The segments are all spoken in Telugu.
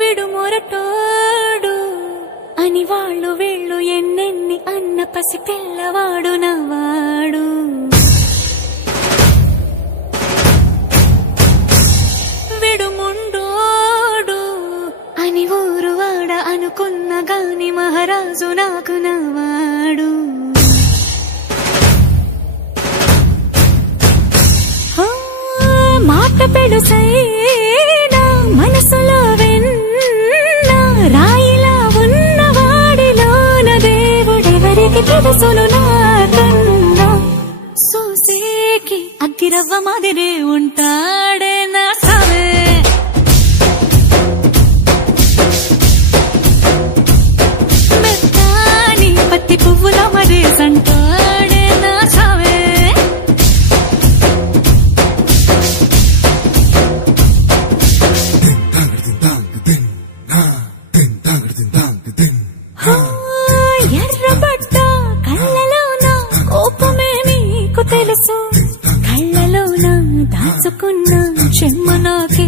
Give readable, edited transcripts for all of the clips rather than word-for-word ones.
విడుమొరటోడు అని వాళ్ళు వీళ్ళు ఎన్నెన్ని అన్న పసి పిల్లవాడు నవ్వాడు. విడుముండోడు అని ఊరు వాడ అనుకున్న గాని మహారాజు నాకు నవ్వాడు. మాట పెడుసైనా మనసులో వెన్న రాయిలా ఉన్నవాడిలోన దేవుడెవరికి తెలుసును నాకన్నా. సూసేకి అగ్గిరవ్వ మాదిరే ఉంటాడే నా సావే. మెత్తాని పత్తి పువ్వుల మరేసంటాడే నా సావే. ఎర్రబడ్డ కళ్ళలోన కోపమే నీకు తెలుసు, కళ్ళలోన దాచుకున్న చెమ్మ నాకే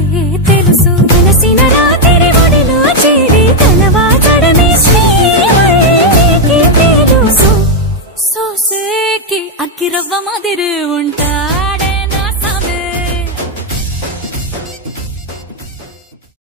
తెలుసు. మనసిన రాత్రి ఒడిలో చేరి తలవాచడమే శ్రీవల్లికి తెలుసు. సోసేకి అగ్గిరవ్వ మాదిరే ఉంటా.